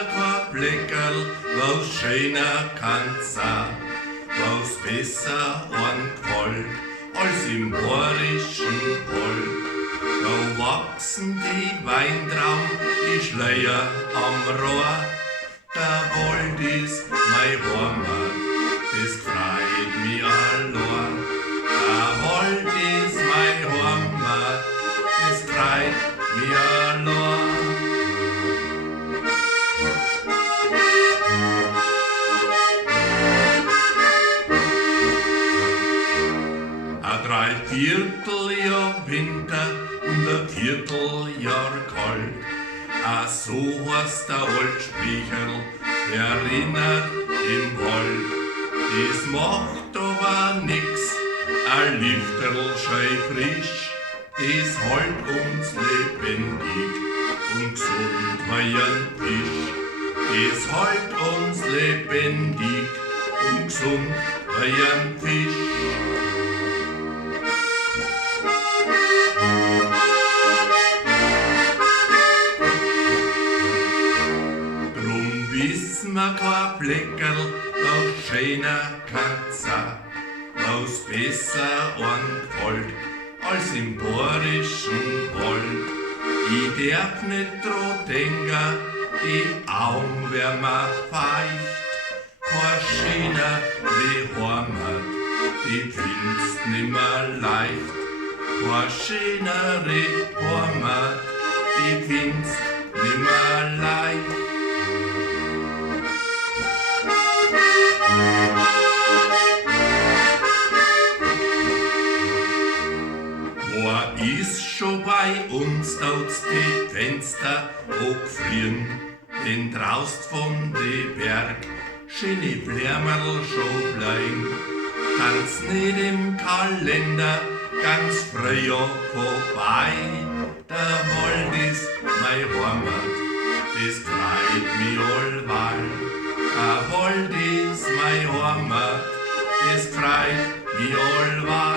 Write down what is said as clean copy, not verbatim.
mir kein Bleckerl, was schöner kann's sein, was besser angefällt als im bayerischen Wald. Da wachsen die Weintrauben, die Schleier am Rohr. Der Wald ist mein Heimat, das freut mich allein. Der Wald ist mein Heimat, das freut mich allein. Ein Dreivierteljahr Winter und ein Vierteljahr kalt. So heißt der Altsprecherl, erinnert im Wald. Das macht aber nix, ein Lifterl schön frisch. Das hält uns lebendig und gesund wie ein Fisch. Das hält uns lebendig und gesund wie ein Fisch. Wissen wir kein Bleckerl, was schöner kann's sein, was besser angefällt als im bayerischen Wald. Ich darf nicht dran denken, die Augen werden mir feucht. Kein schöner wie Heimat, die findest nimmer leicht. Kein schönere Heimat, die findest nimmer leicht. War ist schon bei uns, daut's die Fenster hochfrieren, denn draust von de Berg schöne Blärmerl schon bleiben. Ganz nicht im Kalender, ganz Frühjahr vorbei. Der Wald ist mein Heimat, das freut mich allweil. Der Wald ist mein Heimat, das freut mich allweil.